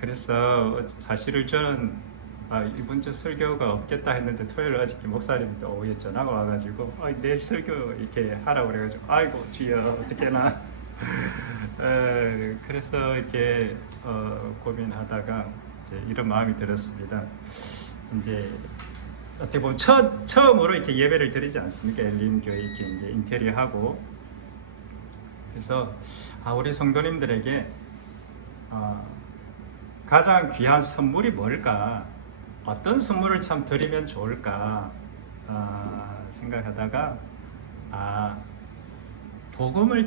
그래서 사실은 저는 이번 주 설교가 없겠다 했는데 토요일 어저께 목사님도 오후에 전화가 와가지고 내일 설교 이렇게 하라고 그래가지고 아이고 주여 어떡해나 그래서 이렇게 고민하다가 이제 이런 마음이 들었습니다. 이제 어떻게 보면 처음으로 이렇게 예배를 드리지 않습니까? 엘림 교회 이렇게 이제 인테리어 하고 그래서 우리 성도님들에게 가장 귀한 선물이 뭘까? 어떤 선물을 참 드리면 좋을까? 생각하다가 복음을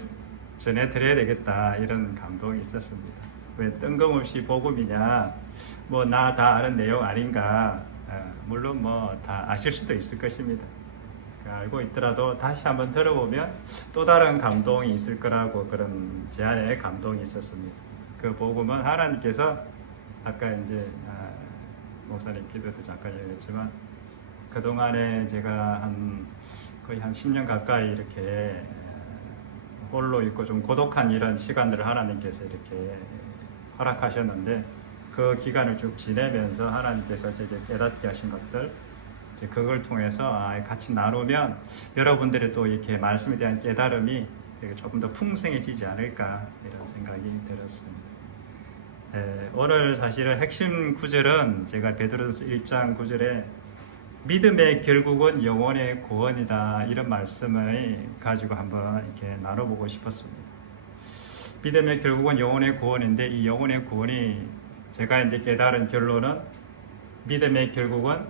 전해드려야 되겠다 이런 감동이 있었습니다. 왜 뜬금없이 복음이냐? 뭐 나 다 아는 내용 아닌가? 물론 뭐 다 아실 수도 있을 것입니다. 알고 있더라도 다시 한번 들어보면 또 다른 감동이 있을 거라고 그런 제 안에 감동이 있었습니다. 그 복음은 하나님께서 아까 이제 목사님 기도도 잠깐 얘기했지만 그동안에 제가 거의 한 10년 가까이 이렇게 홀로 있고 좀 고독한 이런 시간들을 하나님께서 이렇게 허락하셨는데 그 기간을 쭉 지내면서 하나님께서 제게 깨닫게 하신 것들 이제 그걸 통해서 같이 나누면 여러분들의 또 이렇게 말씀에 대한 깨달음이 조금 더 풍성해지지 않을까 이런 생각이 들었습니다. 오늘 사실은 핵심 구절은 제가 베드로전서 1장 9절에 믿음의 결국은 영혼의 구원이다 이런 말씀을 가지고 한번 이렇게 나눠보고 싶었습니다. 믿음의 결국은 영혼의 구원인데 이 영혼의 구원이 제가 이제 깨달은 결론은 믿음의 결국은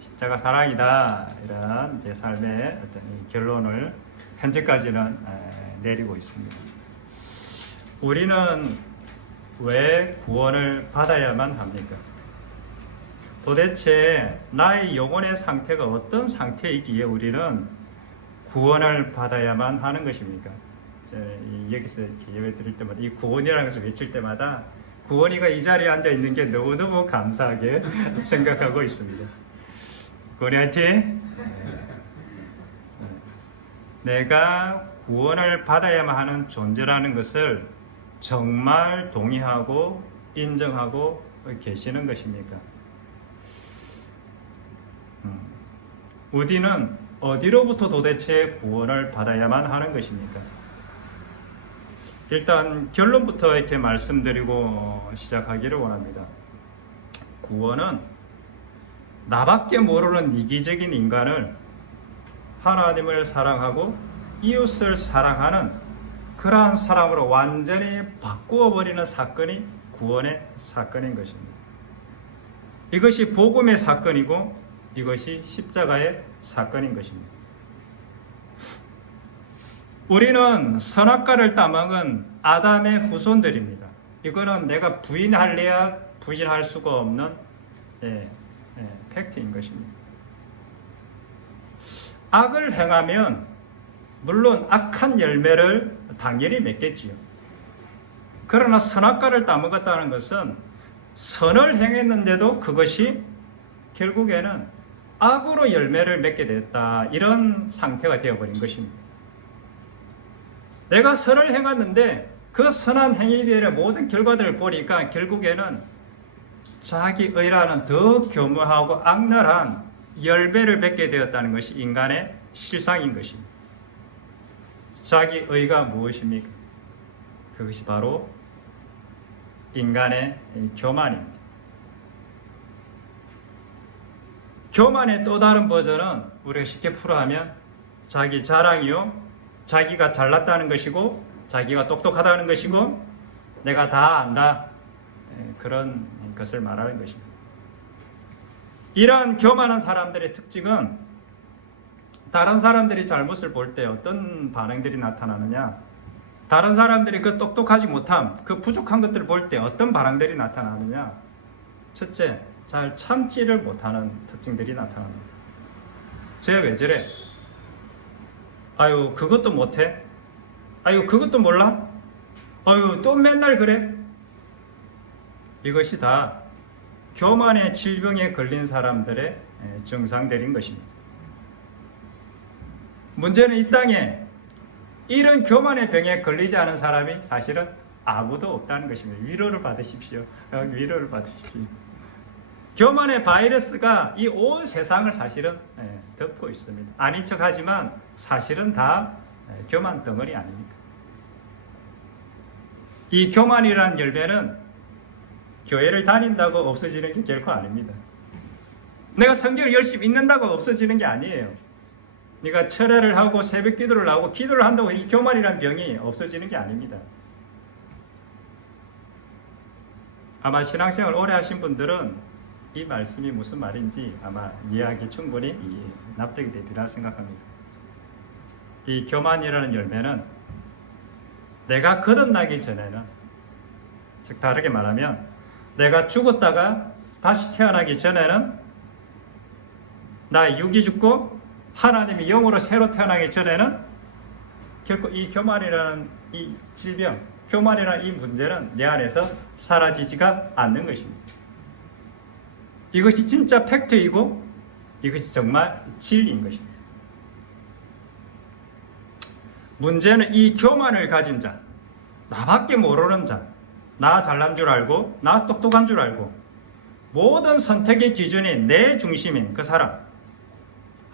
십자가 사랑이다 이런 제 삶의 어떤 이 결론을 현재까지는 내리고 있습니다. 우리는 왜 구원을 받아야만 합니까? 도대체 나의 영혼의 상태가 어떤 상태이기에 우리는 구원을 받아야만 하는 것입니까? 여기서 이렇게 예배 드릴 때마다 이 구원이라는 것을 외칠 때마다 구원이가 이 자리에 앉아 있는 게 너무너무 감사하게 생각하고 있습니다. 구원이 화이팅! 내가 구원을 받아야만 하는 존재라는 것을 정말 동의하고 인정하고 계시는 것입니까? 우리는 어디로부터 도대체 구원을 받아야만 하는 것입니까? 일단 결론부터 이렇게 말씀드리고 시작하기를 원합니다. 구원은 나밖에 모르는 이기적인 인간을 하나님을 사랑하고 이웃을 사랑하는 그러한 사람으로 완전히 바꾸어 버리는 사건이 구원의 사건인 것입니다. 이것이 복음의 사건이고 이것이 십자가의 사건인 것입니다. 우리는 선악과를 따먹은 아담의 후손들입니다. 이거는 내가 부인할래야 부인할 수가 없는 팩트인 것입니다. 악을 행하면 물론 악한 열매를 당연히 맺겠지요. 그러나 선악과를 따먹었다는 것은 선을 행했는데도 그것이 결국에는 악으로 열매를 맺게 됐다. 이런 상태가 되어버린 것입니다. 내가 선을 행했는데 그 선한 행위에 대한 모든 결과들을 보니까 결국에는 자기의라는 더 교묘하고 악랄한 열매를 맺게 되었다는 것이 인간의 실상인 것입니다. 자기의가 무엇입니까? 그것이 바로 인간의 교만입니다. 교만의 또 다른 버전은 우리가 쉽게 풀어하면 자기 자랑이요, 자기가 잘났다는 것이고 자기가 똑똑하다는 것이고 내가 다 안다 그런 것을 말하는 것입니다. 이러한 교만한 사람들의 특징은 다른 사람들이 잘못을 볼 때 어떤 반응들이 나타나느냐? 다른 사람들이 그 똑똑하지 못함, 그 부족한 것들을 볼 때 어떤 반응들이 나타나느냐? 첫째, 잘 참지를 못하는 특징들이 나타납니다. 쟤 왜 저래? 아유, 그것도 못해? 아유, 그것도 몰라? 아유, 또 맨날 그래? 이것이 다 교만의 질병에 걸린 사람들의 증상들인 것입니다. 문제는 이 땅에 이런 교만의 병에 걸리지 않은 사람이 사실은 아무도 없다는 것입니다. 위로를 받으십시오. 위로를 받으십시오. 교만의 바이러스가 이 온 세상을 사실은 덮고 있습니다. 아닌 척하지만 사실은 다 교만 덩어리 아닙니까? 이 교만이라는 열매는 교회를 다닌다고 없어지는 게 결코 아닙니다. 내가 성경을 열심히 읽는다고 없어지는 게 아니에요. 네가 철회를 하고 새벽 기도를 하고 기도를 한다고 이 교만이라는 병이 없어지는 게 아닙니다. 아마 신앙생활 오래 하신 분들은 이 말씀이 무슨 말인지 아마 이해하기 충분히 납득이 되리라 생각합니다. 이 교만이라는 열매는 내가 거듭나기 전에는, 즉 다르게 말하면 내가 죽었다가 다시 태어나기 전에는, 나의 육이 죽고 하나님이 영으로 새로 태어나기 전에는 결코 이 교만이라는 이 질병, 교만이라는 이 문제는 내 안에서 사라지지가 않는 것입니다. 이것이 진짜 팩트이고 이것이 정말 진리인 것입니다. 문제는 이 교만을 가진 자, 나밖에 모르는 자, 나 잘난 줄 알고 나 똑똑한 줄 알고 모든 선택의 기준이 내 중심인 그 사람,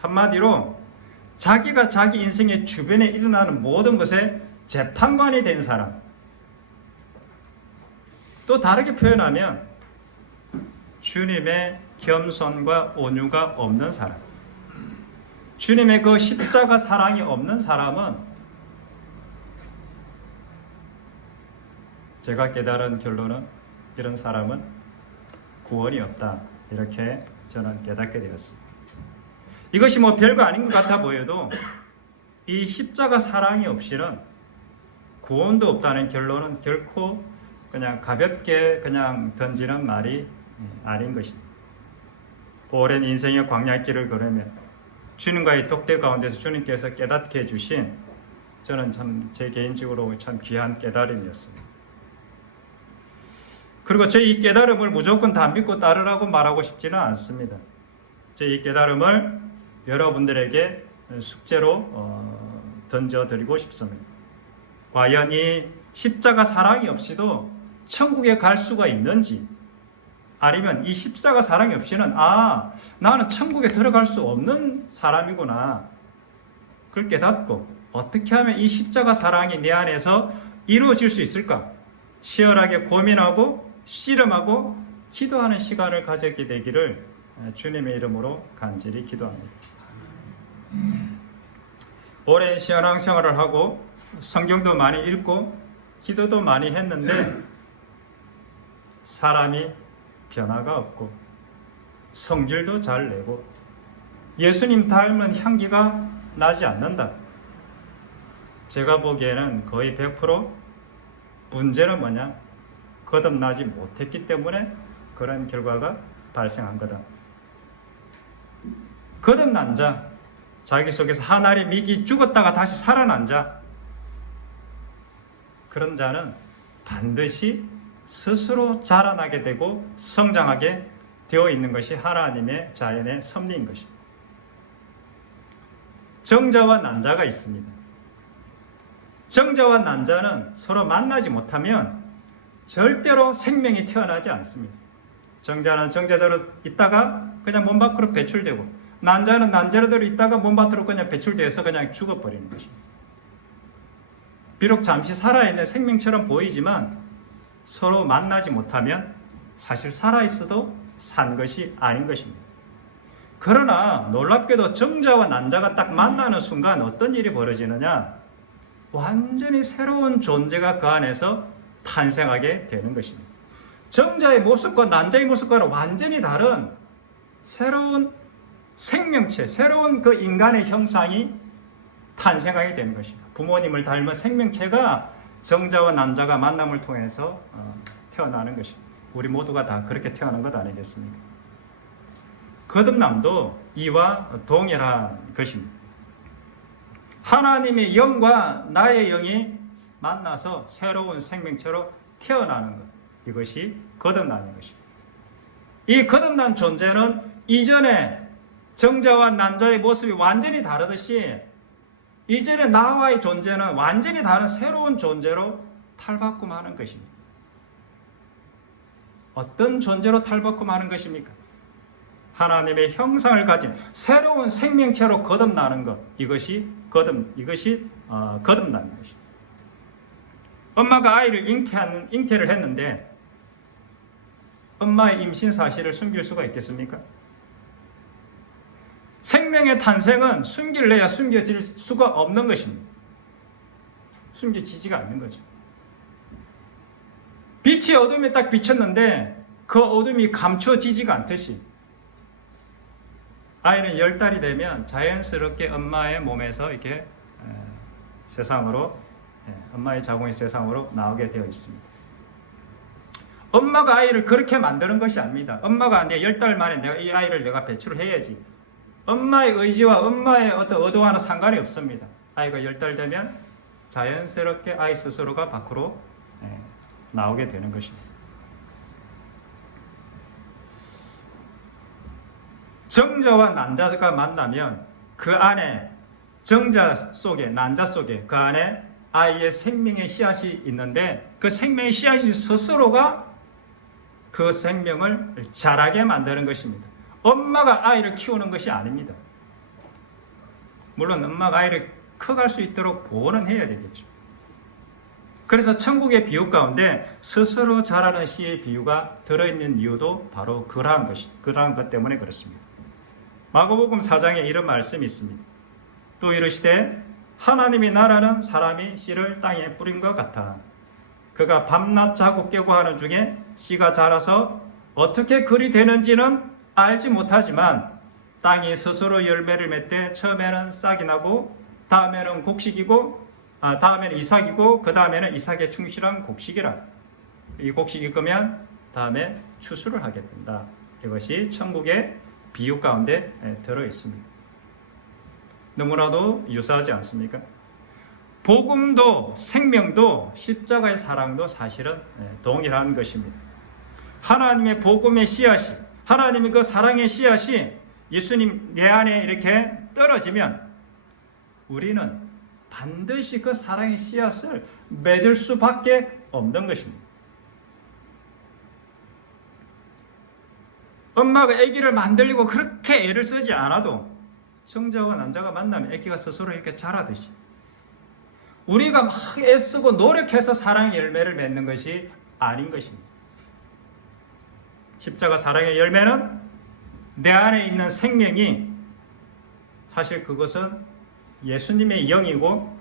한마디로 자기가 자기 인생의 주변에 일어나는 모든 것에 재판관이 된 사람, 또 다르게 표현하면 주님의 겸손과 온유가 없는 사람, 주님의 그 십자가 사랑이 없는 사람은, 제가 깨달은 결론은 이런 사람은 구원이 없다, 이렇게 저는 깨닫게 되었습니다. 이것이 뭐 별거 아닌 것 같아 보여도 이 십자가 사랑이 없이는 구원도 없다는 결론은 결코 그냥 가볍게 그냥 던지는 말이 아닌 것입니다. 오랜 인생의 광야길을 걸으며 주님과의 독대 가운데서 주님께서 깨닫게 해주신, 저는 참 제 개인적으로 참 귀한 깨달음이었습니다. 그리고 저 이 깨달음을 무조건 다 믿고 따르라고 말하고 싶지는 않습니다. 저 이 깨달음을 여러분들에게 숙제로 던져드리고 싶습니다. 과연 이 십자가 사랑이 없이도 천국에 갈 수가 있는지, 아니면 이 십자가 사랑이 없이는 나는 천국에 들어갈 수 없는 사람이구나, 그걸 깨닫고 어떻게 하면 이 십자가 사랑이 내 안에서 이루어질 수 있을까 치열하게 고민하고 씨름하고 기도하는 시간을 가지게 되기를 주님의 이름으로 간절히 기도합니다. 오랜 신앙생활을 하고 성경도 많이 읽고 기도도 많이 했는데 사람이 변화가 없고 성질도 잘 내고 예수님 닮은 향기가 나지 않는다. 제가 보기에는 거의 100% 문제는 뭐냐? 거듭나지 못했기 때문에 그런 결과가 발생한 거다. 거듭난 자, 자기 속에서 하나의 믿기 죽었다가 다시 살아난 자, 그런 자는 반드시 스스로 자라나게 되고 성장하게 되어 있는 것이 하나님의 자연의 섭리인 것입니다. 정자와 난자가 있습니다. 정자와 난자는 서로 만나지 못하면 절대로 생명이 태어나지 않습니다. 정자는 정자대로 있다가 그냥 몸 밖으로 배출되고, 난자는 난자대로 있다가 몸 밖으로 그냥 배출되어서 그냥 죽어버리는 것입니다. 비록 잠시 살아있는 생명처럼 보이지만 서로 만나지 못하면 사실 살아있어도 산 것이 아닌 것입니다. 그러나 놀랍게도 정자와 난자가 딱 만나는 순간 어떤 일이 벌어지느냐? 완전히 새로운 존재가 그 안에서 탄생하게 되는 것입니다. 정자의 모습과 난자의 모습과는 완전히 다른 새로운 생명체, 새로운 그 인간의 형상이 탄생하게 되는 것입니다. 부모님을 닮은 생명체가 정자와 난자가 만남을 통해서 태어나는 것입니다. 우리 모두가 다 그렇게 태어난 것 아니겠습니까? 거듭남도 이와 동일한 것입니다. 하나님의 영과 나의 영이 만나서 새로운 생명체로 태어나는 것, 이것이 거듭나는 것입니다. 이 거듭난 존재는 이전에 정자와 난자의 모습이 완전히 다르듯이 이전에 나와의 존재는 완전히 다른 새로운 존재로 탈바꿈하는 것입니다. 어떤 존재로 탈바꿈하는 것입니까? 하나님의 형상을 가진 새로운 생명체로 거듭나는 것, 이것이 거듭나는 것입니다. 엄마가 아이를 잉태를 했는데 엄마의 임신 사실을 숨길 수가 있겠습니까? 생명의 탄생은 숨길래야 숨겨질 수가 없는 것입니다. 숨겨지지가 않는 거죠. 빛이 어둠에 딱 비쳤는데 그 어둠이 감춰지지가 않듯이 아이는 10달이 되면 자연스럽게 엄마의 몸에서 이렇게 세상으로, 엄마의 자궁의 세상으로 나오게 되어 있습니다. 엄마가 아이를 그렇게 만드는 것이 아닙니다. 엄마가 10달 만에 이 아이를 내가 배출을 해야지. 엄마의 의지와 엄마의 어떤 의도와는 상관이 없습니다. 아이가 10달 되면 자연스럽게 아이 스스로가 밖으로 나오게 되는 것입니다. 정자와 난자가 만나면 그 안에 정자 속에, 난자 속에 그 안에 아이의 생명의 씨앗이 있는데 그 생명의 씨앗이 스스로가 그 생명을 자라게 만드는 것입니다. 엄마가 아이를 키우는 것이 아닙니다. 물론 엄마가 아이를 커갈 수 있도록 보호는 해야 되겠죠. 그래서 천국의 비유 가운데 스스로 자라는 씨의 비유가 들어있는 이유도 바로 그러한 것 때문에 그렇습니다. 마가복음 4장에 이런 말씀이 있습니다. 또 이르시되 하나님의 나라는 사람이 씨를 땅에 뿌린 것 같아. 그가 밤낮 자고 깨고 하는 중에 씨가 자라서 어떻게 글이 되는지는 알지 못하지만 땅이 스스로 열매를 맺되 처음에는 싹이 나고 다음에는 다음에는 이삭이고 그 다음에는 이삭에 충실한 곡식이라. 이 곡식이 끄면 다음에 추수를 하게 된다. 이것이 천국의 비유 가운데 들어 있습니다. 너무나도 유사하지 않습니까? 복음도 생명도 십자가의 사랑도 사실은 동일한 것입니다. 하나님의 복음의 씨앗이, 하나님의 그 사랑의 씨앗이 예수님 내 안에 이렇게 떨어지면 우리는 반드시 그 사랑의 씨앗을 맺을 수밖에 없는 것입니다. 엄마가 아기를 만들려고 그렇게 애를 쓰지 않아도 정자와 난자가 만나면 아기가 스스로 이렇게 자라듯이 우리가 막 애쓰고 노력해서 사랑의 열매를 맺는 것이 아닌 것입니다. 십자가 사랑의 열매는 내 안에 있는 생명이 사실 그것은 예수님의 영이고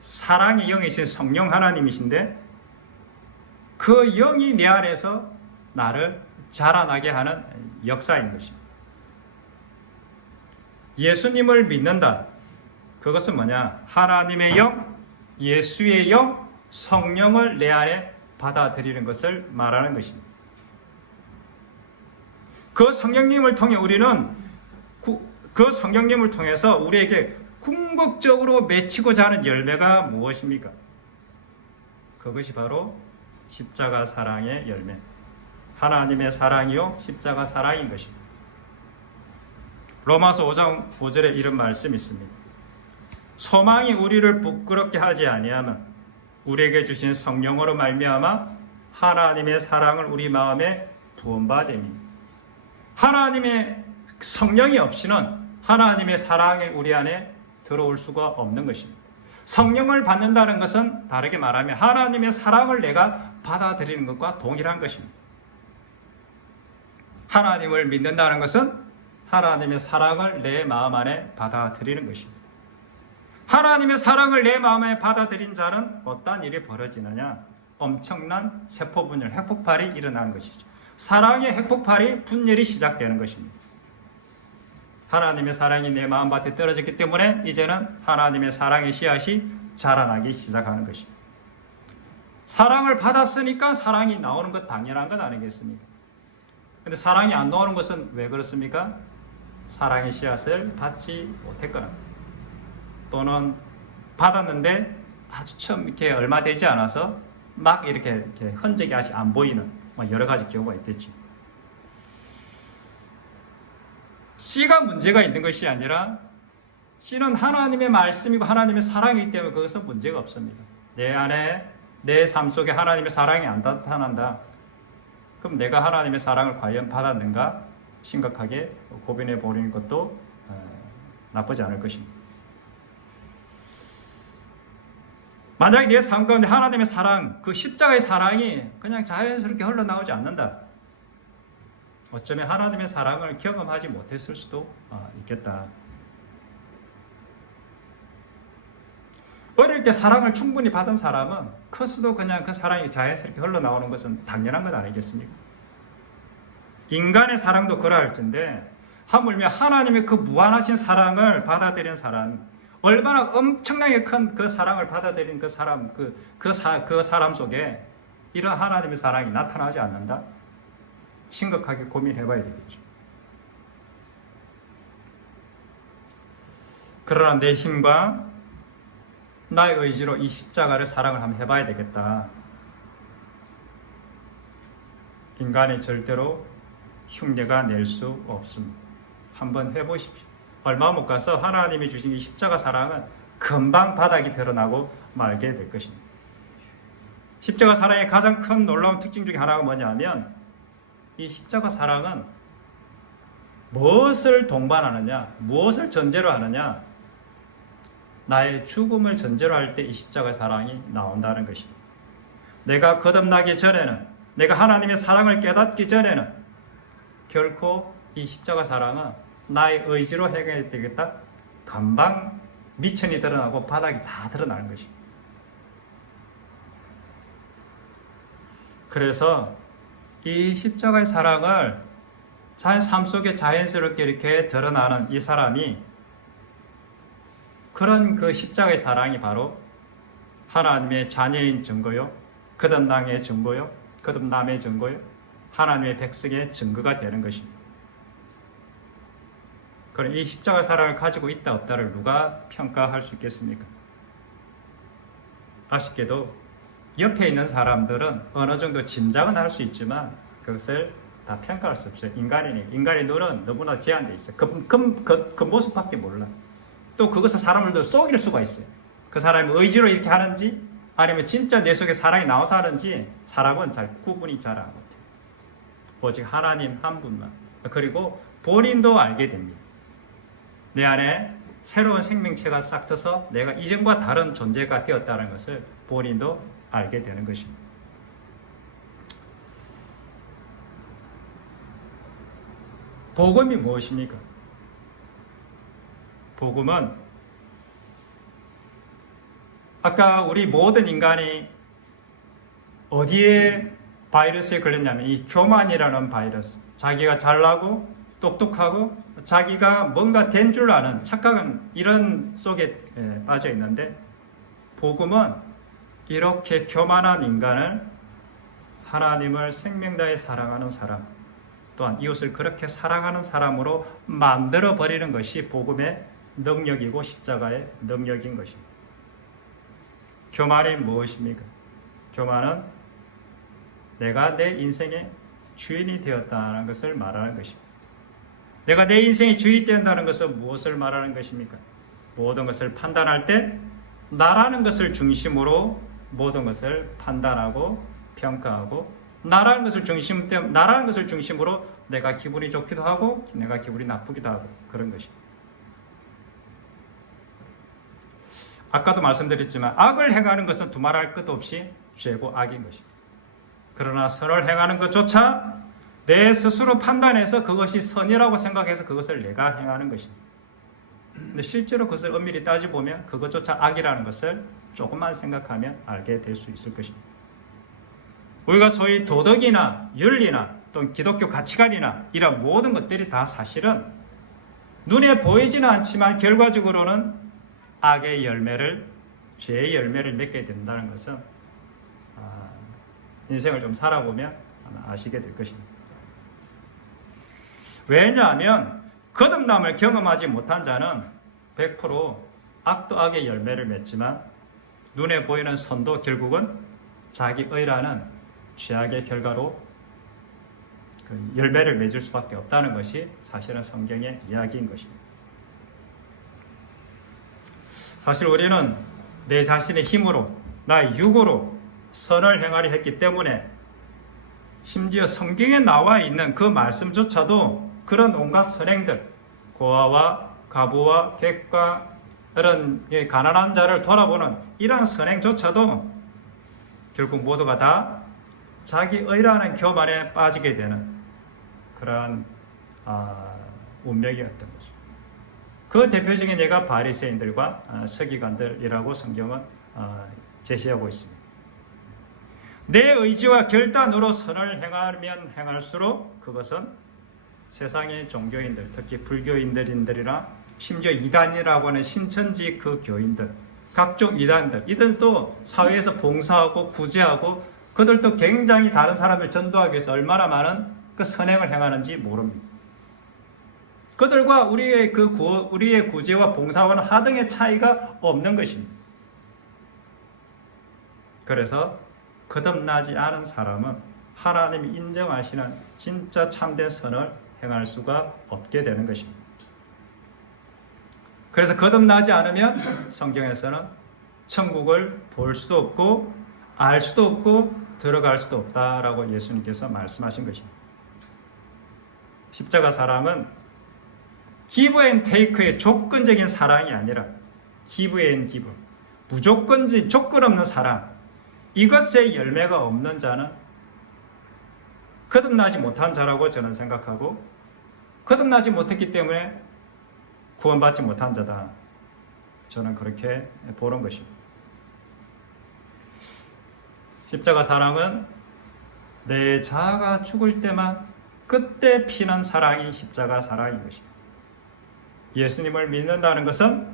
사랑의 영이신 성령 하나님이신데 그 영이 내 안에서 나를 자라나게 하는 역사인 것입니다. 예수님을 믿는다. 그것은 뭐냐? 하나님의 영, 예수의 영, 성령을 내 안에 받아들이는 것을 말하는 것입니다. 그 성령님을 통해 우리는 그 성령님을 통해서 우리에게 궁극적으로 맺히고자 하는 열매가 무엇입니까? 그것이 바로 십자가 사랑의 열매. 하나님의 사랑이요 십자가 사랑인 것입니다. 로마서 5장 5절에 이런 말씀이 있습니다. 소망이 우리를 부끄럽게 하지 아니하면 우리에게 주신 성령으로 말미암아 하나님의 사랑을 우리 마음에 부음받음이니 하나님의 성령이 없이는 하나님의 사랑이 우리 안에 들어올 수가 없는 것입니다. 성령을 받는다는 것은 다르게 말하면 하나님의 사랑을 내가 받아들이는 것과 동일한 것입니다. 하나님을 믿는다는 것은 하나님의 사랑을 내 마음 안에 받아들이는 것입니다. 하나님의 사랑을 내 마음에 받아들인 자는 어떠한 일이 벌어지느냐? 엄청난 세포분열, 핵폭발이 일어나는 것이죠. 사랑의 핵폭발이 분열이 시작되는 것입니다. 하나님의 사랑이 내 마음밭에 떨어졌기 때문에 이제는 하나님의 사랑의 씨앗이 자라나기 시작하는 것입니다. 사랑을 받았으니까 사랑이 나오는 것 당연한 것 아니겠습니까? 그런데 사랑이 안 나오는 것은 왜 그렇습니까? 사랑의 씨앗을 받지 못했거나 또는 받았는데 아주 처음 이렇게 얼마 되지 않아서 막 이렇게 흔적이 아직 안 보이는 여러 가지 경우가 있겠죠. 씨가 문제가 있는 것이 아니라 씨는 하나님의 말씀이고 하나님의 사랑이기 때문에 그것은 문제가 없습니다. 내 안에 내 삶 속에 하나님의 사랑이 안 나타난다. 그럼 내가 하나님의 사랑을 과연 받았는가 심각하게 고민해 보는 것도 나쁘지 않을 것입니다. 만약에 내 삶 가운데 하나님의 사랑, 그 십자가의 사랑이 그냥 자연스럽게 흘러나오지 않는다. 어쩌면 하나님의 사랑을 경험하지 못했을 수도 있겠다. 어릴 때 사랑을 충분히 받은 사람은 커서도 그냥 그 사랑이 자연스럽게 흘러나오는 것은 당연한 것 아니겠습니까? 인간의 사랑도 그러할진데 하물며 하나님의 그 무한하신 사랑을 받아들인 사람, 얼마나 엄청나게 큰 그 사랑을 받아들인 그 사람, 그 사람 속에 이런 하나님의 사랑이 나타나지 않는다? 심각하게 고민해봐야 되겠죠. 그러나 내 힘과 나의 의지로 이 십자가를 사랑을 한번 해봐야 되겠다. 인간이 절대로 흉내가 낼 수 없습니다. 한번 해보십시오. 얼마 못 가서 하나님이 주신 이 십자가 사랑은 금방 바닥이 드러나고 말게 될 것입니다. 십자가 사랑의 가장 큰 놀라운 특징 중에 하나가 뭐냐면 이 십자가 사랑은 무엇을 동반하느냐, 무엇을 전제로 하느냐, 나의 죽음을 전제로 할 때 이 십자가 사랑이 나온다는 것입니다. 내가 거듭나기 전에는, 내가 하나님의 사랑을 깨닫기 전에는 결코 이 십자가 사랑은 나의 의지로 해결해야 되겠다. 금방 미천이 드러나고 바닥이 다 드러나는 것입니다. 그래서 이 십자가의 사랑을 삶 속에 자연스럽게 이렇게 드러나는 이 사람이, 그런 그 십자가의 사랑이 바로 하나님의 자녀인 증거요, 거듭남의 증거요, 거듭남의 증거요, 하나님의 백성의 증거가 되는 것입니다. 그럼 이 십자가 사랑을 가지고 있다 없다를 누가 평가할 수 있겠습니까? 아쉽게도 옆에 있는 사람들은 어느 정도 짐작은 할 수 있지만 그것을 다 평가할 수 없어요. 인간의 눈은 너무나 제한되어 있어요. 그 모습밖에 몰라. 또 그것을 사람들도 속일 수가 있어요. 그 사람이 의지로 이렇게 하는지 아니면 진짜 내 속에 사랑이 나와서 하는지 사람은 잘 구분이 잘 안 돼요. 오직 하나님 한 분만, 그리고 본인도 알게 됩니다. 내 안에 새로운 생명체가 싹 트서 내가 이전과 다른 존재가 되었다는 것을 본인도 알게 되는 것입니다. 복음이 무엇입니까? 복음은 아까 우리 모든 인간이 어디에 바이러스에 걸렸냐면 이 교만이라는 바이러스, 자기가 잘나고 똑똑하고 자기가 뭔가 된 줄 아는 착각은 이런 속에 빠져 있는데, 복음은 이렇게 교만한 인간을 하나님을 생명 다해 사랑하는 사람, 또한 이웃을 그렇게 사랑하는 사람으로 만들어 버리는 것이 복음의 능력이고 십자가의 능력인 것입니다. 교만이 무엇입니까? 교만은 내가 내 인생의 주인이 되었다는 것을 말하는 것입니다. 내가 내 인생의 주인이 된다는 것은 무엇을 말하는 것입니까? 모든 것을 판단할 때 나라는 것을 중심으로 모든 것을 판단하고 평가하고, 나라는 것을 중심으로 내가 기분이 좋기도 하고 내가 기분이 나쁘기도 하고, 그런 것입니다. 아까도 말씀드렸지만 악을 행하는 것은 두말할 것 없이 죄고 악인 것입니다. 그러나 선을 행하는 것조차 내 스스로 판단해서 그것이 선이라고 생각해서 그것을 내가 행하는 것입니다. 근데 실제로 그것을 엄밀히 따져보면 그것조차 악이라는 것을 조금만 생각하면 알게 될 수 있을 것입니다. 우리가 소위 도덕이나 윤리나 또는 기독교 가치관이나 이런 모든 것들이 다 사실은 눈에 보이지는 않지만 결과적으로는 악의 열매를, 죄의 열매를 맺게 된다는 것은 인생을 좀 살아보면 아시게 될 것입니다. 왜냐하면 거듭남을 경험하지 못한 자는 100% 악도 악의 열매를 맺지만 눈에 보이는 선도 결국은 자기 의라는 죄악의 결과로 그 열매를 맺을 수밖에 없다는 것이 사실은 성경의 이야기인 것입니다. 사실 우리는 내 자신의 힘으로, 나의 육으로 선을 행하려 했기 때문에 심지어 성경에 나와 있는 그 말씀조차도 그런 온갖 선행들, 고아와 가부와 객과 이런 가난한 자를 돌아보는 이러한 선행조차도 결국 모두가 다 자기 의라는 교만에 빠지게 되는 그러한 운명이었던 거죠. 그 대표적인 예가 바리새인들과 서기관들이라고 성경은 제시하고 있습니다. 내 의지와 결단으로 선을 행하면 행할수록 그것은 세상의 종교인들, 특히 불교인들이나 심지어 이단이라고 하는 신천지 그 교인들, 각종 이단들, 이들도 사회에서 봉사하고 구제하고 그들도 굉장히 다른 사람을 전도하기 위해서 얼마나 많은 그 선행을 행하는지 모릅니다. 그들과 우리의 구제와 봉사와는 하등의 차이가 없는 것입니다. 그래서 거듭나지 않은 사람은 하나님이 인정하시는 진짜 참된 선을 행할 수가 없게 되는 것입니다. 그래서 거듭나지 않으면 성경에서는 천국을 볼 수도 없고 알 수도 없고 들어갈 수도 없다라고 예수님께서 말씀하신 것입니다. 십자가 사랑은 give and take의 조건적인 사랑이 아니라 give and give, 무조건적 조건 없는 사랑, 이것의 열매가 없는 자는 거듭나지 못한 자라고 저는 생각하고, 거듭나지 못했기 때문에 구원받지 못한 자다, 저는 그렇게 보는 것입니다. 십자가 사랑은 내 자아가 죽을 때만 그때 피는 사랑이 십자가 사랑인 것입니다. 예수님을 믿는다는 것은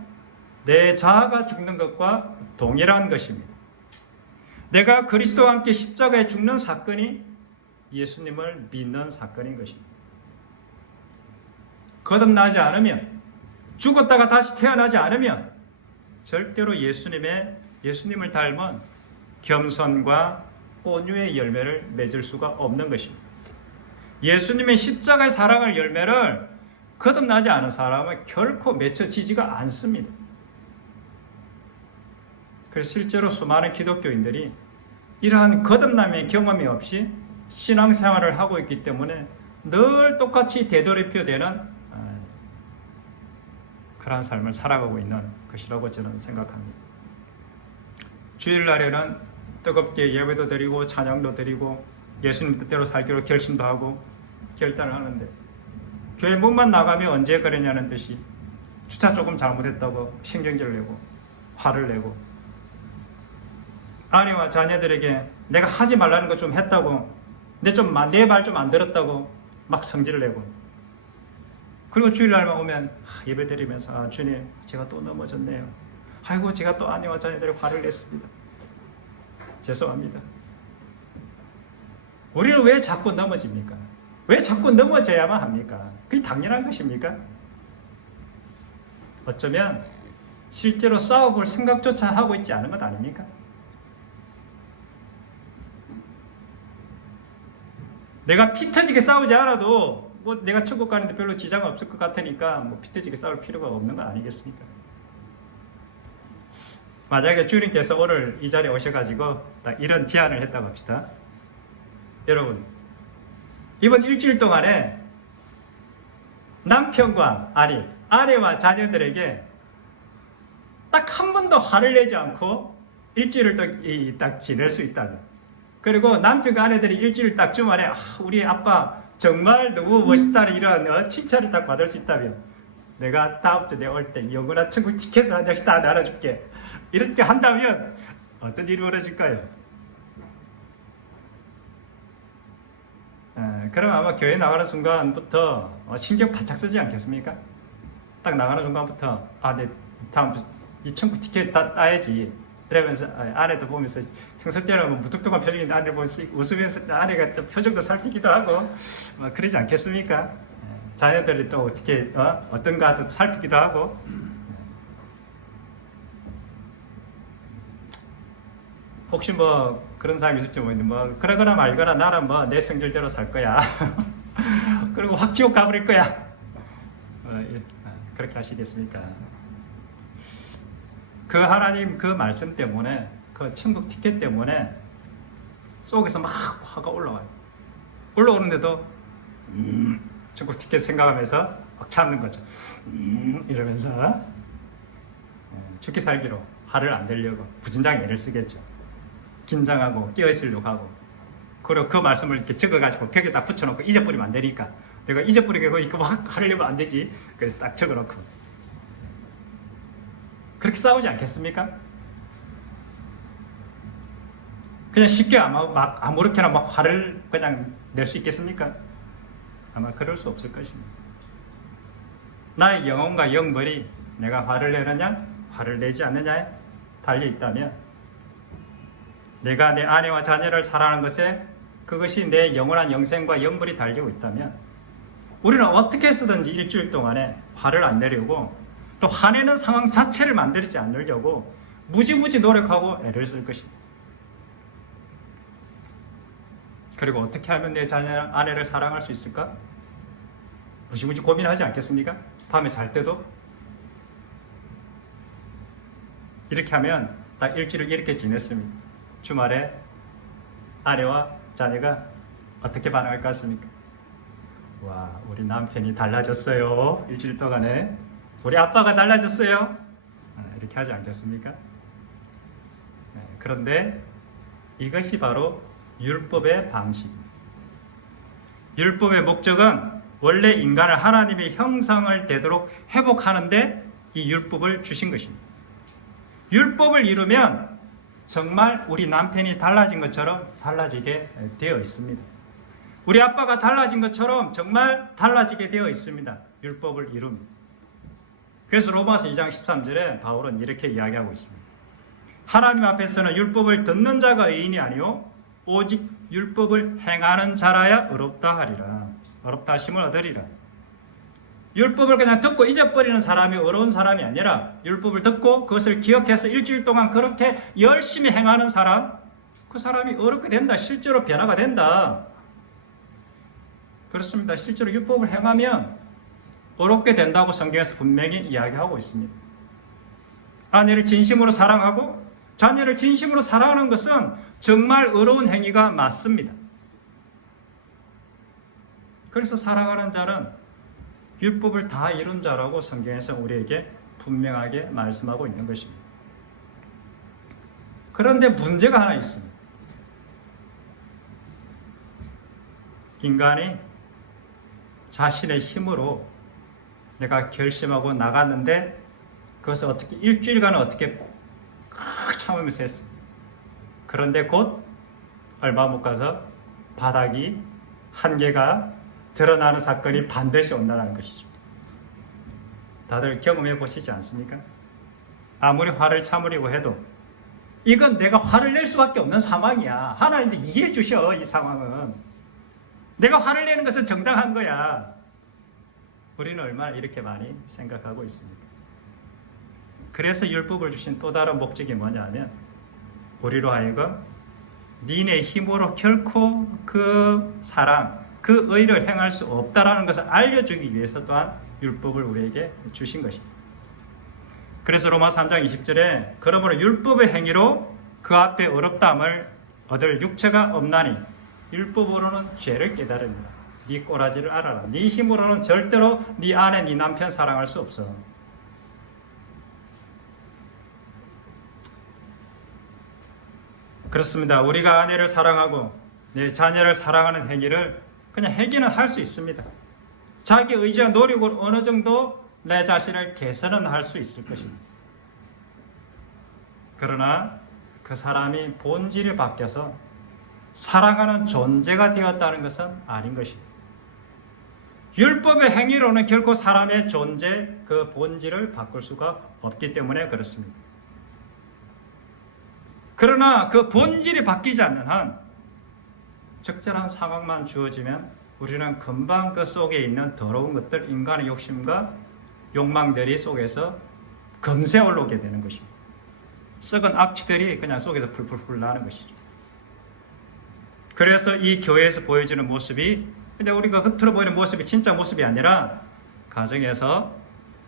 내 자아가 죽는 것과 동일한 것입니다. 내가 그리스도와 함께 십자가에 죽는 사건이 예수님을 믿는 사건인 것입니다. 거듭나지 않으면, 죽었다가 다시 태어나지 않으면 절대로 예수님을 닮은 겸손과 온유의 열매를 맺을 수가 없는 것입니다. 예수님의 십자가의 사랑을 열매를 거듭나지 않은 사람은 결코 맺혀지지가 않습니다. 그래서 실제로 수많은 기독교인들이 이러한 거듭남의 경험이 없이 신앙생활을 하고 있기 때문에 늘 똑같이 되돌이표되는 그러한 삶을 살아가고 있는 것이라고 저는 생각합니다. 주일날에는 뜨겁게 예배도 드리고 찬양도 드리고 예수님 뜻대로 살기로 결심도 하고 결단을 하는데, 교회 문만 나가면 언제 그러냐는 듯이 주차 조금 잘못했다고 신경질을 내고 화를 내고, 아내와 자녀들에게 내가 하지 말라는 거 좀 했다고, 내 말 좀 안 들었다고 막 성질을 내고, 그리고 주일날만 오면 예배 드리면서 주님, 제가 또 넘어졌네요. 아이고, 제가 또 아내와 자녀들에게 화를 냈습니다. 죄송합니다. 우리는 왜 자꾸 넘어집니까? 왜 자꾸 넘어져야만 합니까? 그게 당연한 것입니까? 어쩌면 실제로 싸워볼 생각조차 하고 있지 않은 것 아닙니까? 내가 피 터지게 싸우지 않아도 내가 천국 가는데 별로 지장 없을 것 같으니까 피 터지게 싸울 필요가 없는 거 아니겠습니까? 만약에 주님께서 오늘 이 자리에 오셔가지고 딱 이런 제안을 했다고 합시다. 여러분, 이번 일주일 동안에 남편과 아내와 자녀들에게 딱 한 번도 화를 내지 않고 일주일을 딱 지낼 수 있다면, 그리고 남편과 아내들이 일주일 딱 주말에 우리 아빠 정말 너무 멋있다는 이런 칭찬을 딱 받을 수 있다면, 내가 다음 주에 올 때 영원한 천국 티켓을 한 장씩 다 나눠줄게, 이렇게 한다면 어떤 일이 벌어질까요? 그럼 아마 교회 나가는 순간부터 신경 바짝 쓰지 않겠습니까? 딱 나가는 순간부터 내 다음 주 이 천국 티켓 다 따야지, 이러면서 아내도 보면서 평소 때는 무뚝뚝한 표정인데 아내 보면서 웃으면서 아내가 또 표정도 살피기도 하고 그러지 않겠습니까? 자녀들이 또 어떻게 어떤가 또 살피기도 하고. 혹시 그런 사람이 있을지 모르는데 그러거나 말거나 나는 내 성질대로 살 거야 그리고 확 지옥 가버릴 거야, 그렇게 하시겠습니까? 그 하나님 그 말씀 때문에, 그 천국 티켓 때문에 속에서 막 화가 올라와요. 올라오는데도 자꾸 티켓 생각하면서 막 참는 거죠. 이러면서 죽기 살기로 화를 안 내려고 부진장 애를 쓰겠죠. 긴장하고 끼어있으려고 하고, 그리고 그 말씀을 이렇게 적어가지고 벽에 딱 붙여놓고 잊어버리면 안 되니까, 내가 잊어버리고 이거 막 하려면 안 되지. 그래서 딱 적어놓고. 그렇게 싸우지 않겠습니까? 그냥 쉽게 막 아무렇게나 막 화를 그냥 낼 수 있겠습니까? 아마 그럴 수 없을 것입니다. 나의 영혼과 영벌이 내가 화를 내느냐 화를 내지 않느냐에 달려 있다면, 내가 내 아내와 자녀를 사랑하는 것에 그것이 내 영원한 영생과 영벌이 달리고 있다면, 우리는 어떻게 해서든지 일주일 동안에 화를 안 내려고, 또 화내는 상황 자체를 만들지 않으려고 무지무지 노력하고 애를 쓸 것입니다. 그리고 어떻게 하면 내 자녀, 아내를 사랑할 수 있을까? 무지무지 고민하지 않겠습니까? 밤에 잘 때도. 이렇게 하면 딱 일주일을 이렇게 지냈습니다. 주말에 아내와 자녀가 어떻게 반응할 것 같습니까? 와, 우리 남편이 달라졌어요. 일주일 동안에. 우리 아빠가 달라졌어요. 이렇게 하지 않겠습니까? 그런데 이것이 바로 율법의 방식입니다. 율법의 목적은 원래 인간을 하나님의 형상을 되도록 회복하는데 이 율법을 주신 것입니다. 율법을 이루면 정말 우리 남편이 달라진 것처럼 달라지게 되어 있습니다. 우리 아빠가 달라진 것처럼 정말 달라지게 되어 있습니다. 율법을 이루면. 그래서 로마서 2장 13절에 바울은 이렇게 이야기하고 있습니다. 하나님 앞에서는 율법을 듣는 자가 의인이 아니요 오직 율법을 행하는 자라야 의롭다 하리라. 의롭다 하심을 얻으리라. 율법을 그냥 듣고 잊어버리는 사람이 의로운 사람이 아니라, 율법을 듣고 그것을 기억해서 일주일 동안 그렇게 열심히 행하는 사람, 그 사람이 의롭게 된다. 실제로 변화가 된다. 그렇습니다. 실제로 율법을 행하면 의롭게 된다고 성경에서 분명히 이야기하고 있습니다. 아내를 진심으로 사랑하고 자녀를 진심으로 사랑하는 것은 정말 의로운 행위가 맞습니다. 그래서 사랑하는 자는 율법을 다 이룬 자라고 성경에서 우리에게 분명하게 말씀하고 있는 것입니다. 그런데 문제가 하나 있습니다. 인간이 자신의 힘으로 내가 결심하고 나갔는데, 그것을 어떻게 일주일간은 어떻게 참으면서 했습니다. 그런데 곧 얼마 못 가서 바닥이 한계가 드러나는 사건이 반드시 온다는 것이죠. 다들 경험해 보시지 않습니까? 아무리 화를 참으려고 해도 이건 내가 화를 낼 수밖에 없는 상황이야. 하나님도 이해해 주셔. 이 상황은 내가 화를 내는 것은 정당한 거야. 우리는 얼마나 이렇게 많이 생각하고 있습니까? 그래서 율법을 주신 또 다른 목적이 뭐냐면, 우리로 하여금 니네 힘으로 결코 그 사랑, 그 의를 행할 수 없다라는 것을 알려주기 위해서 또한 율법을 우리에게 주신 것입니다. 그래서 로마서 3장 20절에 그러므로 율법의 행위로 그 앞에 의롭다함을 얻을 육체가 없나니 율법으로는 죄를 깨달으니라. 네 꼬라지를 알아라. 네 힘으로는 절대로 네 아내, 네 남편 사랑할 수 없어. 그렇습니다. 우리가 아내를 사랑하고 내 자녀를 사랑하는 행위를 그냥 행위는 할 수 있습니다. 자기 의지와 노력으로 어느 정도 내 자신을 개선은 할 수 있을 것입니다. 그러나 그 사람이 본질이 바뀌어서 사랑하는 존재가 되었다는 것은 아닌 것입니다. 율법의 행위로는 결코 사람의 존재, 그 본질을 바꿀 수가 없기 때문에 그렇습니다. 그러나 그 본질이 바뀌지 않는 한 적절한 상황만 주어지면 우리는 금방 그 속에 있는 더러운 것들, 인간의 욕심과 욕망들이 속에서 금세 올라오게 되는 것입니다. 썩은 악취들이 그냥 속에서 풀풀풀 나는 것이죠. 그래서 이 교회에서 보여지는 모습이 근데 우리가 겉으로 보이는 모습이 진짜 모습이 아니라, 가정에서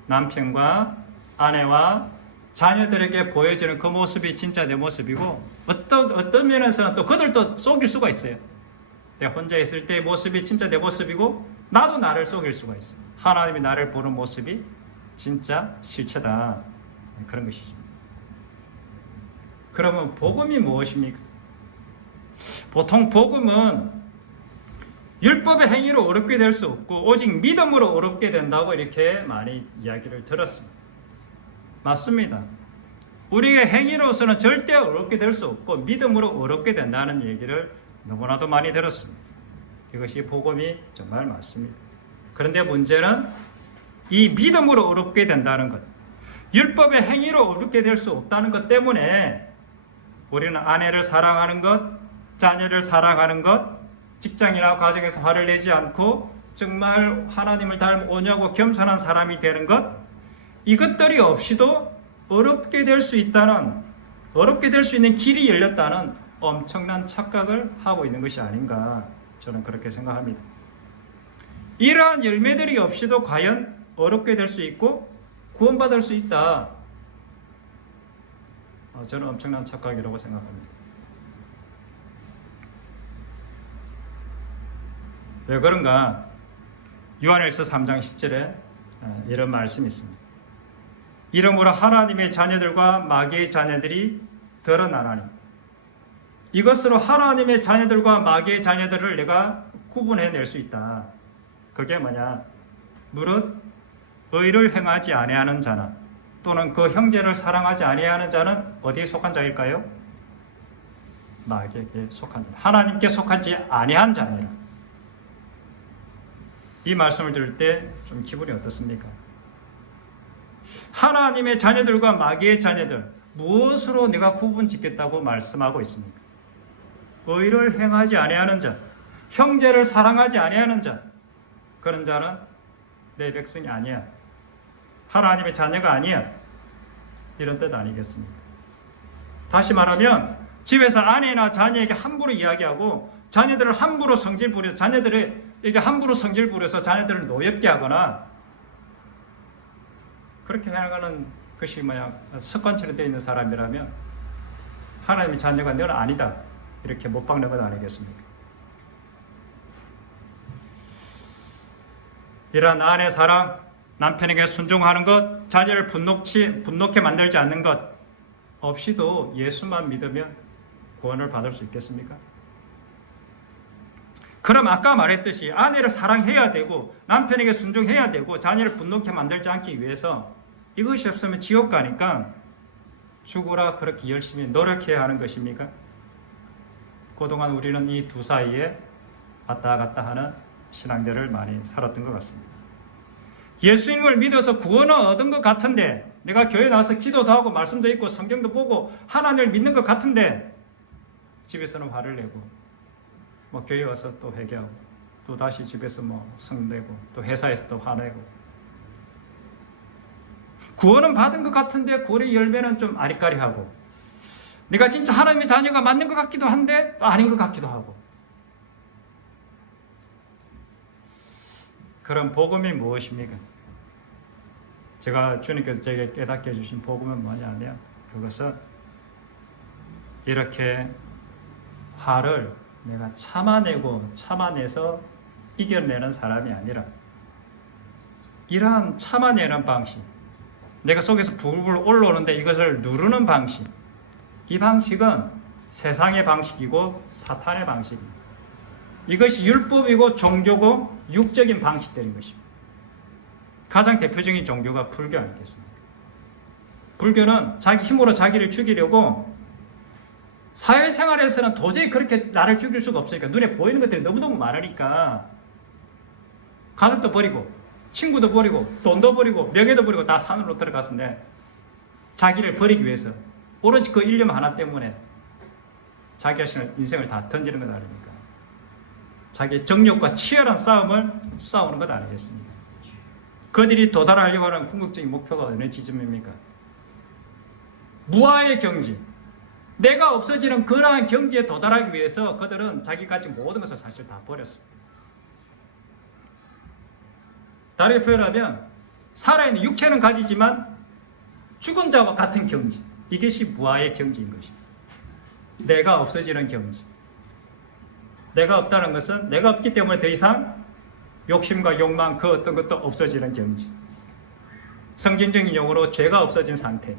남편과 아내와 자녀들에게 보여지는 그 모습이 진짜 내 모습이고, 어떤 면에서는 또 그들도 속일 수가 있어요. 내가 혼자 있을 때의 모습이 진짜 내 모습이고 나도 나를 속일 수가 있어요. 하나님이 나를 보는 모습이 진짜 실체다. 그런 것이죠. 그러면 복음이 무엇입니까? 보통 복음은 율법의 행위로 어렵게 될 수 없고 오직 믿음으로 어렵게 된다고 이렇게 많이 이야기를 들었습니다. 맞습니다. 우리의 행위로서는 절대 어렵게 될 수 없고 믿음으로 어렵게 된다는 얘기를 너무나도 많이 들었습니다. 이것이 복음이 정말 맞습니다. 그런데 문제는 이 믿음으로 어렵게 된다는 것, 율법의 행위로 어렵게 될 수 없다는 것 때문에 우리는 아내를 사랑하는 것, 자녀를 사랑하는 것, 직장이나 가정에서 화를 내지 않고 정말 하나님을 닮은 온유하고 겸손한 사람이 되는 것, 이것들이 없이도 어렵게 될 수 있다는, 어렵게 될 수 있는 길이 열렸다는 엄청난 착각을 하고 있는 것이 아닌가, 저는 그렇게 생각합니다. 이러한 열매들이 없이도 과연 어렵게 될 수 있고 구원받을 수 있다, 저는 엄청난 착각이라고 생각합니다. 왜 그런가? 요한일서 3장 10절에 이런 말씀이 있습니다. 이러므로 하나님의 자녀들과 마귀의 자녀들이 드러나나니, 이것으로 하나님의 자녀들과 마귀의 자녀들을 내가 구분해낼 수 있다. 그게 뭐냐? 무릇 의를 행하지 아니하는 자나 또는 그 형제를 사랑하지 아니하는 자는 어디에 속한 자일까요? 마귀에게 속한 자, 하나님께 속하지 아니한 자니라. 이 말씀을 들을 때 좀 기분이 어떻습니까? 하나님의 자녀들과 마귀의 자녀들, 무엇으로 내가 구분 짓겠다고 말씀하고 있습니까? 의를 행하지 아니하는 자, 형제를 사랑하지 아니하는 자, 그런 자는 내 백성이 아니야, 하나님의 자녀가 아니야, 이런 뜻 아니겠습니까? 다시 말하면 집에서 아내나 자녀에게 함부로 이야기하고 자녀들을 함부로 성질 부려, 자녀들에게 함부로 성질 부려서 자녀들을 노엽게 하거나 그렇게 해나가는 것이 습관처럼 되어 있는 사람이라면 하나님의 자녀가 너는 아니다, 이렇게 못 박는 것 아니겠습니까? 이러한 아내 사랑, 남편에게 순종하는 것, 자녀를 분노케 만들지 않는 것 없이도 예수만 믿으면 구원을 받을 수 있겠습니까? 그럼 아까 말했듯이 아내를 사랑해야 되고 남편에게 순종해야 되고 자녀를 분노케 만들지 않기 위해서 이것이 없으면 지옥 가니까 죽으라 그렇게 열심히 노력해야 하는 것입니까? 그동안 우리는 이 두 사이에 왔다 갔다 하는 신앙들을 많이 살았던 것 같습니다. 예수님을 믿어서 구원을 얻은 것 같은데, 내가 교회 나와서 기도도 하고 말씀도 읽고 성경도 보고 하나님을 믿는 것 같은데 집에서는 화를 내고 교회 와서 또 회개하고 또 다시 집에서 성내고 또 회사에서 또 화내고, 구원은 받은 것 같은데 구원의 열매는 좀 아리까리하고, 내가 진짜 하나님의 자녀가 맞는 것 같기도 한데 또 아닌 것 같기도 하고. 그럼 복음이 무엇입니까? 제가 주님께서 제게 깨닫게 해주신 복음은 뭐냐면, 그것은 이렇게 화를 내가 참아내서 이겨내는 사람이 아니라, 이러한 참아내는 방식, 내가 속에서 불불 올라오는데 이것을 누르는 방식, 이 방식은 세상의 방식이고 사탄의 방식입니다. 이것이 율법이고 종교고 육적인 방식들인 것입니다. 가장 대표적인 종교가 불교 아니겠습니까? 불교는 자기 힘으로 자기를 죽이려고, 사회생활에서는 도저히 그렇게 나를 죽일 수가 없으니까, 눈에 보이는 것들이 너무너무 많으니까 가족도 버리고 친구도 버리고 돈도 버리고 명예도 버리고 다 산으로 들어갔는데, 자기를 버리기 위해서 오로지 그 일념 하나 때문에 자기 자신의 인생을 다 던지는 것 아닙니까? 자기의 정욕과 치열한 싸움을 싸우는 것 아니겠습니까? 그들이 도달하려고 하는 궁극적인 목표가 어느 지점입니까? 무아의 경지, 내가 없어지는 그러한 경지에 도달하기 위해서 그들은 자기 가진 모든 것을 사실 다 버렸습니다. 다르게 표현하면 살아있는 육체는 가지지만 죽은 자와 같은 경지, 이것이 무아의 경지인 것입니다. 내가 없어지는 경지. 내가 없다는 것은 내가 없기 때문에 더 이상 욕심과 욕망 그 어떤 것도 없어지는 경지. 성경적인 용어로 죄가 없어진 상태.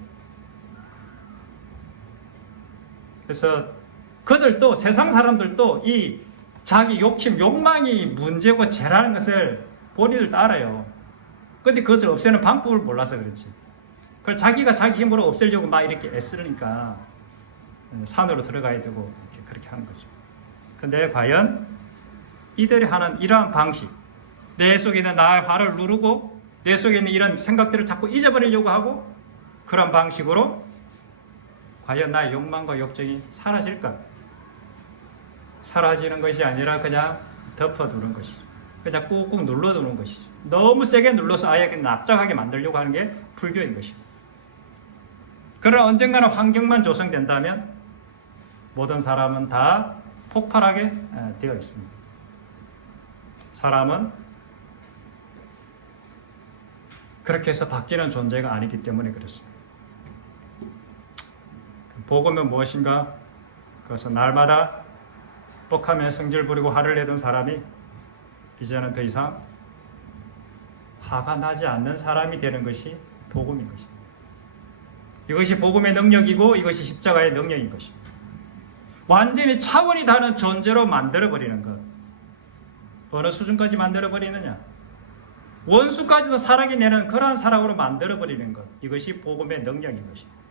그래서 그들도 세상 사람들도 이 자기 욕심, 욕망이 문제고 죄라는 것을 본인들도 알아요. 근데 그것을 없애는 방법을 몰라서 그렇지. 그걸 자기가 자기 힘으로 없애려고 막 이렇게 애쓰니까 산으로 들어가야 되고 그렇게 하는 거죠. 근데 과연 이들이 하는 이러한 방식, 내 속에 있는 나의 화를 누르고 내 속에 있는 이런 생각들을 자꾸 잊어버리려고 하고 그런 방식으로 과연 나의 욕망과 욕정이 사라질까? 사라지는 것이 아니라 그냥 덮어두는 것이죠. 그냥 꾹꾹 눌러두는 것이죠. 너무 세게 눌러서 아예 그냥 납작하게 만들려고 하는 게 불교인 것이죠. 그러나 언젠가는 환경만 조성된다면 모든 사람은 다 폭발하게 되어 있습니다. 사람은 그렇게 해서 바뀌는 존재가 아니기 때문에 그렇습니다. 복음은 무엇인가? 그것은 날마다 뻑하며 성질 부리고 화를 내던 사람이 이제는 더 이상 화가 나지 않는 사람이 되는 것이 복음인 것입니다. 이것이 복음의 능력이고 이것이 십자가의 능력인 것입니다. 완전히 차원이 다른 존재로 만들어버리는 것. 어느 수준까지 만들어버리느냐? 원수까지도 사랑이 내는 그러한 사랑으로 만들어버리는 것. 이것이 복음의 능력인 것입니다.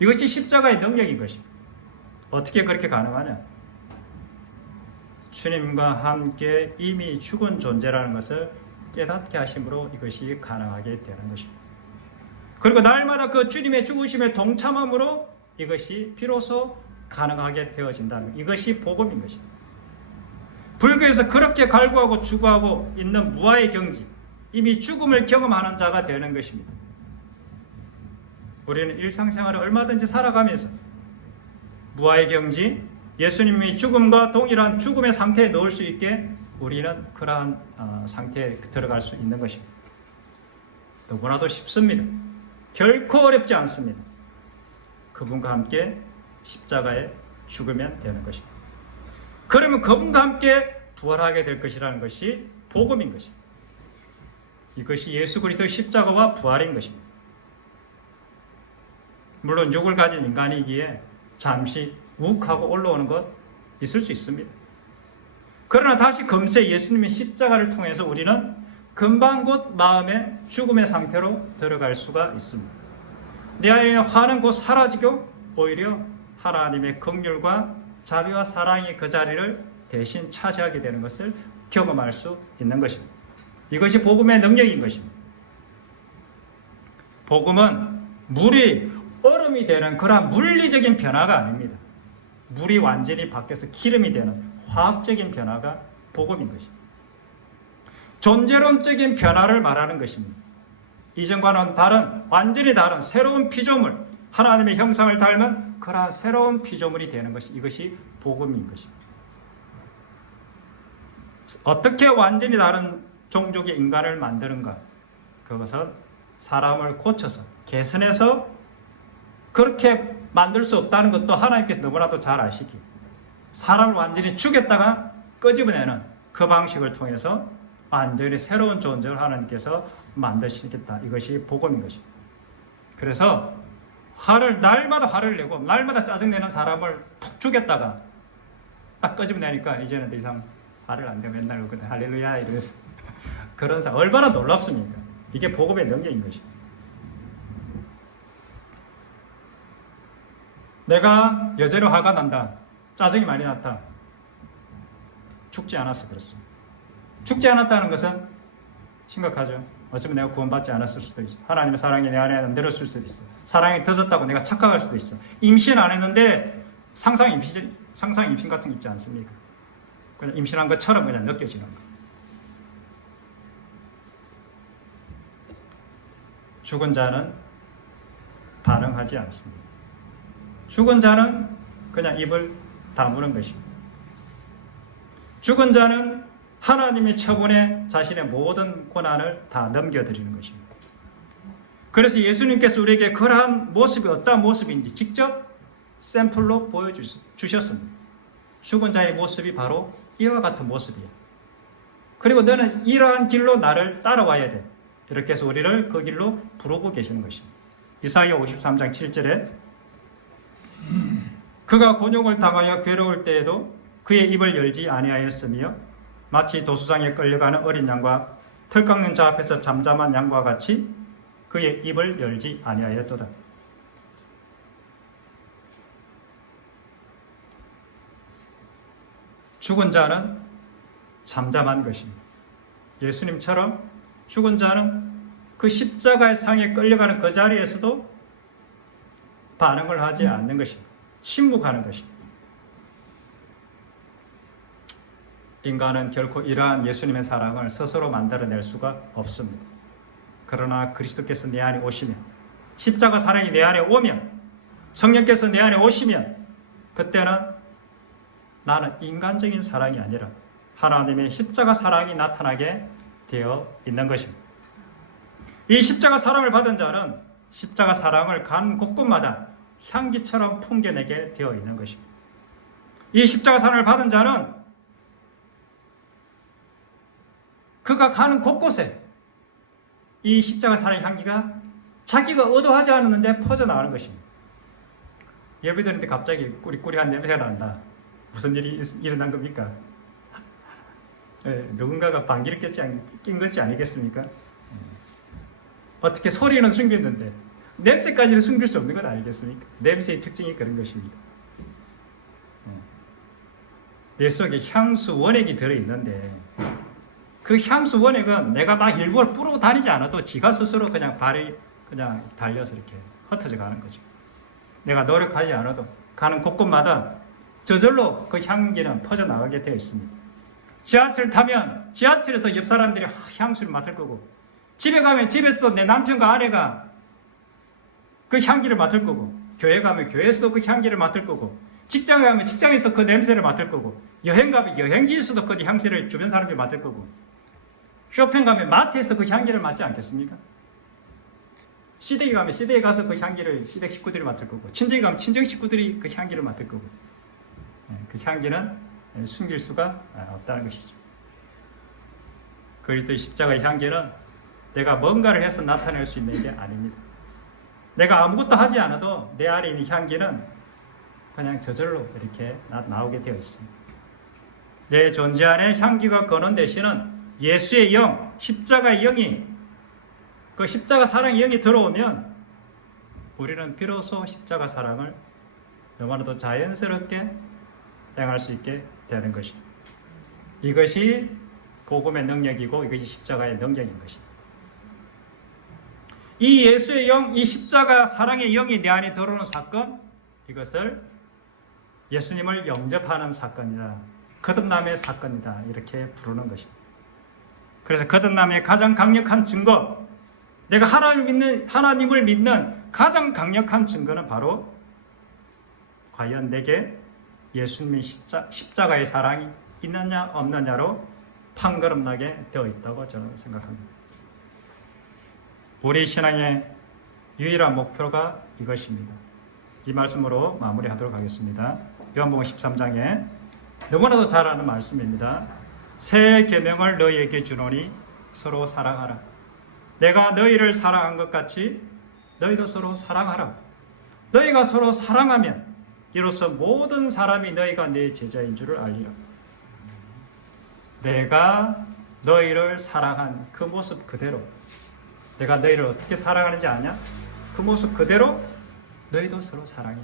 이것이 십자가의 능력인 것입니다. 어떻게 그렇게 가능하냐? 주님과 함께 이미 죽은 존재라는 것을 깨닫게 하심으로 이것이 가능하게 되는 것입니다. 그리고 날마다 그 주님의 죽으심에 동참함으로 이것이 비로소 가능하게 되어진다는 이것이 복음인 것입니다. 불교에서 그렇게 갈구하고 추구하고 있는 무아의 경지, 이미 죽음을 경험하는 자가 되는 것입니다. 우리는 일상생활을 얼마든지 살아가면서 무아의 경지, 예수님이 죽음과 동일한 죽음의 상태에 넣을 수 있게 우리는 그러한 상태에 들어갈 수 있는 것입니다. 너무나도 쉽습니다. 결코 어렵지 않습니다. 그분과 함께 십자가에 죽으면 되는 것입니다. 그러면 그분과 함께 부활하게 될 것이라는 것이 복음인 것입니다. 이것이 예수 그리스도의 십자가와 부활인 것입니다. 물론 육을 가진 인간이기에 잠시 욱하고 올라오는 것 있을 수 있습니다. 그러나 다시 금세 예수님의 십자가를 통해서 우리는 금방 곧 마음의 죽음의 상태로 들어갈 수가 있습니다. 내 안에 화는 곧 사라지고 오히려 하나님의 긍휼과 자비와 사랑이 그 자리를 대신 차지하게 되는 것을 경험할 수 있는 것입니다. 이것이 복음의 능력인 것입니다. 복음은 물이 얼음이 되는 그러한 물리적인 변화가 아닙니다. 물이 완전히 바뀌어서 기름이 되는 화학적인 변화가 복음인 것입니다. 존재론적인 변화를 말하는 것입니다. 이전과는 다른, 완전히 다른 새로운 피조물, 하나님의 형상을 닮은 그러한 새로운 피조물이 되는 것이 이것이 복음인 것입니다. 어떻게 완전히 다른 종족의 인간을 만드는가? 그것은 사람을 고쳐서 개선해서 그렇게 만들 수 없다는 것도 하나님께서 너무나도 잘 아시기 사람을 완전히 죽였다가 끄집어내는 그 방식을 통해서 완전히 새로운 존재를 하나님께서 만드시겠다. 이것이 복음인 것입니다. 그래서 날마다 화를 내고 날마다 짜증내는 사람을 푹 죽였다가 딱 끄집어내니까 이제는 더 이상 화를 안 내고 맨날 그냥 할렐루야 이러면서 그런 사람 얼마나 놀랍습니까? 이게 복음의 능력인 것입니다. 내가 여전히 화가 난다. 짜증이 많이 났다. 죽지 않아서 그렇습니다. 죽지 않았다는 것은 심각하죠. 어쩌면 내가 구원받지 않았을 수도 있어. 하나님의 사랑이 내 안에 안 들었을 수도 있어. 사랑이 터졌다고 내가 착각할 수도 있어. 임신 안 했는데 상상 임신 같은 게 있지 않습니까? 그냥 임신한 것처럼 그냥 느껴지는 거. 죽은 자는 반응하지 않습니다. 죽은 자는 그냥 입을 다무는 것입니다. 죽은 자는 하나님의 처분에 자신의 모든 권한을 다 넘겨드리는 것입니다. 그래서 예수님께서 우리에게 그러한 모습이 어떠한 모습인지 직접 샘플로 보여주셨습니다. 죽은 자의 모습이 바로 이와 같은 모습이에요. 그리고 너는 이러한 길로 나를 따라와야 돼. 이렇게 해서 우리를 그 길로 부르고 계시는 것입니다. 이사야 53장 7절에 그가 곤욕을 당하여 괴로울 때에도 그의 입을 열지 아니하였으며 마치 도수장에 끌려가는 어린 양과 털 깎는 자 앞에서 잠잠한 양과 같이 그의 입을 열지 아니하였도다. 죽은 자는 잠잠한 것입니다. 예수님처럼 죽은 자는 그 십자가의 상에 끌려가는 그 자리에서도 반응을 하지 않는 것입니다. 침묵하는 것입니다. 인간은 결코 이러한 예수님의 사랑을 스스로 만들어낼 수가 없습니다. 그러나 그리스도께서 내 안에 오시면, 십자가 사랑이 내 안에 오면, 성령께서 내 안에 오시면, 그때는 나는 인간적인 사랑이 아니라 하나님의 십자가 사랑이 나타나게 되어 있는 것입니다. 이 십자가 사랑을 받은 자는 십자가 사랑을 간 곳곳마다 향기처럼 풍겨내게 되어 있는 것입니다. 이 십자가 사랑을 받은 자는 그가 가는 곳곳에 이 십자가 사랑의 향기가 자기가 의도하지 않았는데 퍼져나가는 것입니다. 예배 드리는데 갑자기 꾸리꾸리한 냄새가 난다. 무슨 일이 일어난 겁니까? 누군가가 방귀를 낀 것이 아니겠습니까? 어떻게 소리는 숨겼는데 냄새까지는 숨길 수 없는 건 아니겠습니까? 냄새의 특징이 그런 것입니다. 내 속에 향수 원액이 들어있는데 그 향수 원액은 내가 막 일부러 뿌리고 다니지 않아도 지가 스스로 그냥 발이 그냥 달려서 이렇게 흩어져 가는 거죠. 내가 노력하지 않아도 가는 곳곳마다 저절로 그 향기는 퍼져나가게 되어 있습니다. 지하철 타면 지하철에서 옆 사람들이 향수를 맡을 거고, 집에 가면 집에서도 내 남편과 아내가 그 향기를 맡을 거고, 교회 가면 교회에서도 그 향기를 맡을 거고, 직장에 가면 직장에서도 그 냄새를 맡을 거고, 여행 가면 여행지에서도 그 향수를 주변 사람들이 맡을 거고, 쇼핑 가면 마트에서도 그 향기를 맡지 않겠습니까? 시댁에 가면 시댁에 가서 그 향기를 시댁 식구들이 맡을 거고, 친정에 가면 친정 식구들이 그 향기를 맡을 거고, 그 향기는 숨길 수가 없다는 것이죠. 그리스도의 십자가의 향기는 내가 뭔가를 해서 나타낼 수 있는 게 아닙니다. 내가 아무것도 하지 않아도 내 안에 있는 향기는 그냥 저절로 이렇게 나오게 되어 있습니다. 내 존재 안에 향기가 거는 대신은 예수의 영, 십자가의 영이, 그 십자가 사랑의 영이 들어오면 우리는 비로소 십자가 사랑을 너무나도 자연스럽게 행할 수 있게 되는 것입니다. 이것이 복음의 능력이고 이것이 십자가의 능력인 것입니다. 이 예수의 영, 이 십자가 사랑의 영이 내 안에 들어오는 사건, 이것을 예수님을 영접하는 사건이다, 거듭남의 사건이다, 이렇게 부르는 것입니다. 그래서 거듭남의 가장 강력한 증거, 내가 하나님을 믿는 가장 강력한 증거는 바로 과연 내게 예수님의 십자가의 사랑이 있느냐 없느냐로 판가름나게 되어 있다고 저는 생각합니다. 우리 신앙의 유일한 목표가 이것입니다. 이 말씀으로 마무리하도록 하겠습니다. 요한복음 13장에 너무나도 잘 아는 말씀입니다. 새 계명을 너희에게 주노니 서로 사랑하라. 내가 너희를 사랑한 것 같이 너희도 서로 사랑하라. 너희가 서로 사랑하면 이로써 모든 사람이 너희가 내 제자인 줄을 알리라. 내가 너희를 사랑한 그 모습 그대로, 내가 너희를 어떻게 사랑하는지 아냐? 그 모습 그대로 너희도 서로 사랑해.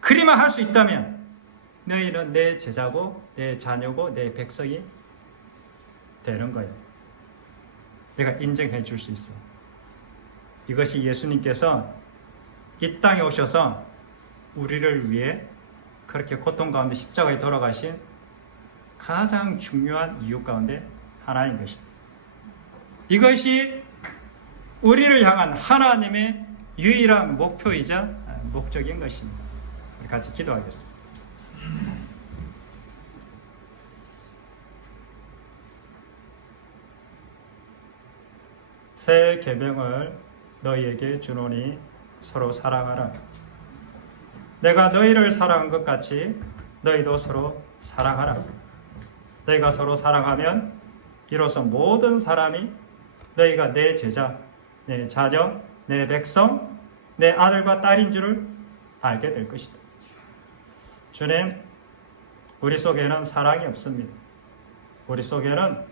그리만 할 수 있다면 너희는 내 제자고 내 자녀고 내 백성이 되는 거예요. 내가 인정해 줄 수 있어. 이것이 예수님께서 이 땅에 오셔서 우리를 위해 그렇게 고통 가운데 십자가에 돌아가신 가장 중요한 이유 가운데 하나인 것입니다. 이것이 우리를 향한 하나님의 유일한 목표이자 목적인 것입니다. 우리 같이 기도하겠습니다. 새 계명을 너희에게 주노니 서로 사랑하라. 내가 너희를 사랑한 것 같이 너희도 서로 사랑하라. 너희가 서로 사랑하면 이로써 모든 사람이 너희가 내 제자, 내 자녀, 내 백성, 내 아들과 딸인 줄을 알게 될 것이다. 주님, 우리 속에는 사랑이 없습니다. 우리 속에는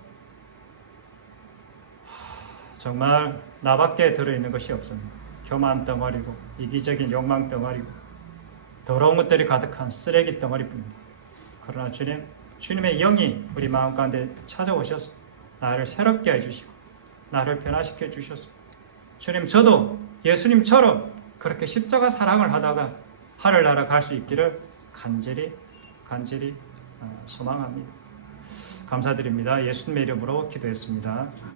정말 나밖에 들어있는 것이 없습니다. 교만 덩어리고 이기적인 욕망 덩어리고 더러운 것들이 가득한 쓰레기 덩어리뿐입니다. 그러나 주님, 주님의 영이 우리 마음 가운데 찾아오셔서 나를 새롭게 해주시고 나를 변화시켜 주셔서 주님, 저도 예수님처럼 그렇게 십자가 사랑을 하다가 하늘나라 갈 수 있기를 간절히 소망합니다. 감사드립니다. 예수님의 이름으로 기도했습니다.